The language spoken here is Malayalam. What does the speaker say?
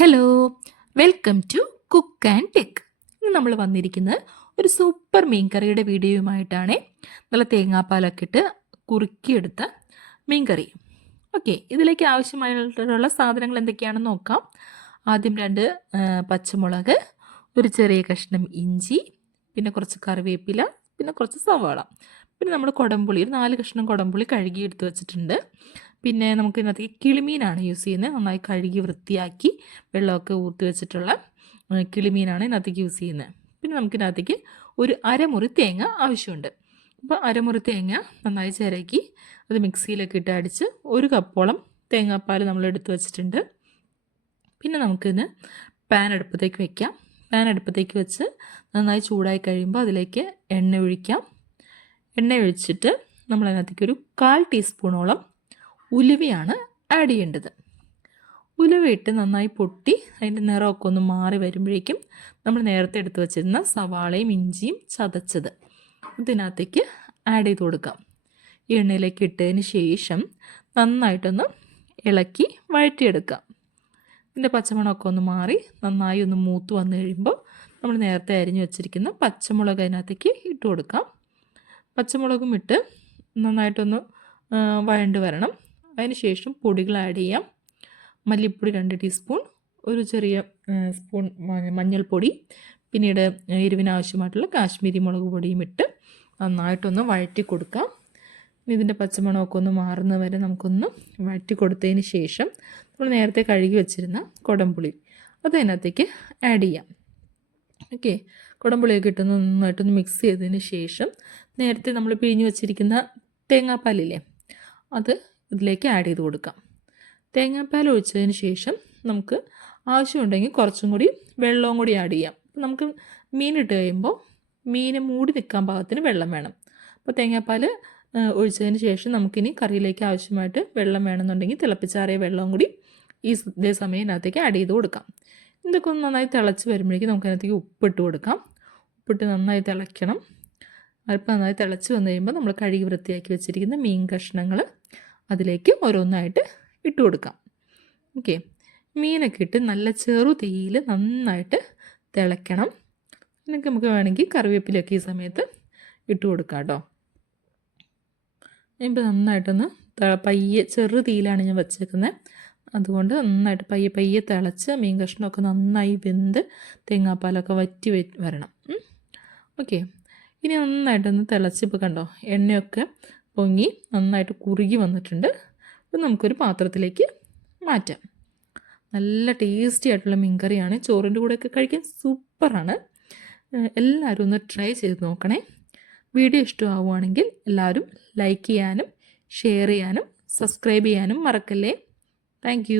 Hello, welcome to cook and tech. ഇന്ന് നമ്മൾ വന്നിരിക്കുന്നത് ഒരു സൂപ്പർ മീൻകറിയുടെ വീഡിയോയുമായിട്ടാണ്. നല്ല തേങ്ങാപ്പാലൊക്കെ ഇട്ട് കുറുക്കിയെടുത്ത മീൻകറി. ഓക്കെ, ഇതിലേക്ക് ആവശ്യമായിട്ടുള്ള സാധനങ്ങൾ എന്തൊക്കെയാണെന്ന് നോക്കാം. ആദ്യം 2 പച്ചമുളക്, ഒരു ചെറിയ കഷ്ണം ഇഞ്ചി, പിന്നെ കുറച്ച് കറിവേപ്പില, പിന്നെ കുറച്ച് സവാള, പിന്നെ നമ്മൾ കുടംപുളി, ഒരു 4 കഷ്ണം കുടംപുളി കഴുകി എടുത്ത് വെച്ചിട്ടുണ്ട്. പിന്നെ നമുക്ക് ഇതിനകത്തേക്ക് കിളിമീനാണ് യൂസ് ചെയ്യുന്നത്. നന്നായി കഴുകി വൃത്തിയാക്കി വെള്ളമൊക്കെ ഊർത്തി വെച്ചിട്ടുള്ള കിളിമീനാണ് ഇതിനകത്തേക്ക് യൂസ് ചെയ്യുന്നത്. പിന്നെ നമുക്കിതിനകത്തേക്ക് ഒരു അരമുറി തേങ്ങ ആവശ്യമുണ്ട്. അപ്പോൾ അരമുറി തേങ്ങ നന്നായി ചിരകി അത് മിക്സിയിലൊക്കെ ഇട്ട് അടിച്ച് 1 കപ്പോളം തേങ്ങാപ്പാൽ നമ്മൾ എടുത്ത് വെച്ചിട്ടുണ്ട്. പിന്നെ നമുക്കിതിന് പാൻ അടുപ്പത്തേക്ക് വയ്ക്കാം. പാൻ അടുപ്പത്തേക്ക് വെച്ച് നന്നായി ചൂടായി കഴിയുമ്പോൾ അതിലേക്ക് എണ്ണ ഒഴിക്കാം. എണ്ണ ഒഴിച്ചിട്ട് നമ്മൾ അതിനകത്തേക്ക് ഒരു 1/4 ടീസ്പൂണോളം ഉലുവയാണ് ആഡ് ചെയ്യേണ്ടത്. ഉലുവയിട്ട് നന്നായി പൊട്ടി അതിൻ്റെ നിറമൊക്കെ ഒന്ന് മാറി വരുമ്പോഴേക്കും നമ്മൾ നേരത്തെ എടുത്ത് വെച്ചിരുന്ന സവാളയും ഇഞ്ചിയും ചതച്ചത് ഇതിനകത്തേക്ക് ആഡ് ചെയ്ത് കൊടുക്കാം. ഈ എണ്ണയിലേക്ക് ഇട്ടതിന് ശേഷം നന്നായിട്ടൊന്ന് ഇളക്കി വഴറ്റിയെടുക്കാം. ഇതിൻ്റെ പച്ചമണമൊക്കെ ഒന്ന് മാറി നന്നായി ഒന്ന് മൂത്ത് വന്നു കഴിയുമ്പോൾ നമ്മൾ നേരത്തെ അരിഞ്ഞു വെച്ചിരിക്കുന്ന പച്ചമുളക് അതിനകത്തേക്ക് ഇട്ട് കൊടുക്കാം. പച്ചമുളകും ഇട്ട് നന്നായിട്ടൊന്ന് വഴണ്ട് വരണം. അതിന് ശേഷം പൊടികൾ ആഡ് ചെയ്യാം. മല്ലിപ്പൊടി 2 ടീസ്പൂൺ, ഒരു ചെറിയ സ്പൂൺ മഞ്ഞൾപ്പൊടി, പിന്നീട് എരിവിനാവശ്യമായിട്ടുള്ള കാശ്മീരി മുളക് പൊടിയും ഇട്ട് നന്നായിട്ടൊന്ന് വഴറ്റി കൊടുക്കാം. ഇതിൻ്റെ പച്ചമണമൊക്കെ ഒന്ന് മാറുന്ന വരെ നമുക്കൊന്ന് വഴറ്റി കൊടുത്തതിന് ശേഷം നമ്മൾ നേരത്തെ കഴുകി വെച്ചിരുന്ന കുടംപുളി അതിനകത്തേക്ക് ആഡ് ചെയ്യാം. ഓക്കെ, കുടംപുളിയൊക്കെ ഇട്ട് നന്നായിട്ടൊന്ന് മിക്സ് ചെയ്തതിന് ശേഷം നേരത്തെ നമ്മൾ പിഴിഞ്ഞ് വെച്ചിരിക്കുന്ന തേങ്ങാപ്പാലില്ലേ അത് ഇതിലേക്ക് ആഡ് ചെയ്ത് കൊടുക്കാം. തേങ്ങാപ്പാൽ ഒഴിച്ചതിന് ശേഷം നമുക്ക് ആവശ്യമുണ്ടെങ്കിൽ കുറച്ചും കൂടി വെള്ളവും കൂടി ആഡ് ചെയ്യാം. അപ്പോൾ നമുക്ക് മീനിട്ട് കഴിയുമ്പോൾ മീന് മൂടി നിൽക്കാൻ പാകത്തിന് വെള്ളം വേണം. അപ്പോൾ തേങ്ങാപ്പാൽ ഒഴിച്ചതിന് ശേഷം നമുക്കിനി കറിയിലേക്ക് ആവശ്യമായിട്ട് വെള്ളം വേണമെന്നുണ്ടെങ്കിൽ തിളപ്പിച്ചാറിയ വെള്ളവും കൂടി ഇതേ സമയം ഇതിനകത്തേക്ക് ആഡ് ചെയ്ത് കൊടുക്കാം. ഇതൊക്കെ ഒന്ന് നന്നായി തിളച്ച് വരുമ്പോഴേക്കും നമുക്കതിനകത്തേക്ക് ഉപ്പിട്ട് കൊടുക്കാം. ഉപ്പിട്ട് നന്നായി തിളയ്ക്കണം. അല്പം നന്നായി തിളച്ച് വന്നു കഴിയുമ്പോൾ നമ്മൾ കഴുകി വൃത്തിയാക്കി വെച്ചിരിക്കുന്ന മീൻ കഷ്ണങ്ങൾ അതിലേക്ക് ഓരോന്നായിട്ട് ഇട്ട് കൊടുക്കാം. ഓക്കെ, മീനൊക്കെ ഇട്ട് നല്ല ചെറു തീയിൽ നന്നായിട്ട് തിളയ്ക്കണം. എന്നൊക്കെ നമുക്ക് വേണമെങ്കിൽ കറിവേപ്പിലൊക്കെ ഈ സമയത്ത് ഇട്ട് കൊടുക്കാം കേട്ടോ. ഇപ്പോൾ നന്നായിട്ടൊന്ന് പയ്യെ ചെറു തീയിലാണ് ഞാൻ വച്ചേക്കുന്നത്. അതുകൊണ്ട് നന്നായിട്ട് പയ്യെ പയ്യെ തിളച്ച് മീൻ കഷ്ണമൊക്കെ നന്നായി വെന്ത് തേങ്ങാപ്പാലൊക്കെ വറ്റി വരണം. ഓക്കെ, ഇനി നന്നായിട്ടൊന്ന് തിളച്ച് ഇപ്പോൾ കണ്ടോ എണ്ണയൊക്കെ പൊങ്ങി നന്നായിട്ട് കുറുകി വന്നിട്ടുണ്ട്. അപ്പോൾ നമുക്കൊരു പാത്രത്തിലേക്ക് മാറ്റാം. നല്ല ടേസ്റ്റി ആയിട്ടുള്ള മീൻകറിയാണ്. ചോറിൻ്റെ കൂടെയൊക്കെ കഴിക്കാൻ സൂപ്പറാണ്. എല്ലാവരും ഒന്ന് ട്രൈ ചെയ്ത് നോക്കണേ. വീഡിയോ ഇഷ്ടമാവുകയാണെങ്കിൽ എല്ലാവരും ലൈക്ക് ചെയ്യാനും ഷെയർ ചെയ്യാനും സബ്സ്ക്രൈബ് ചെയ്യാനും മറക്കല്ലേ. താങ്ക്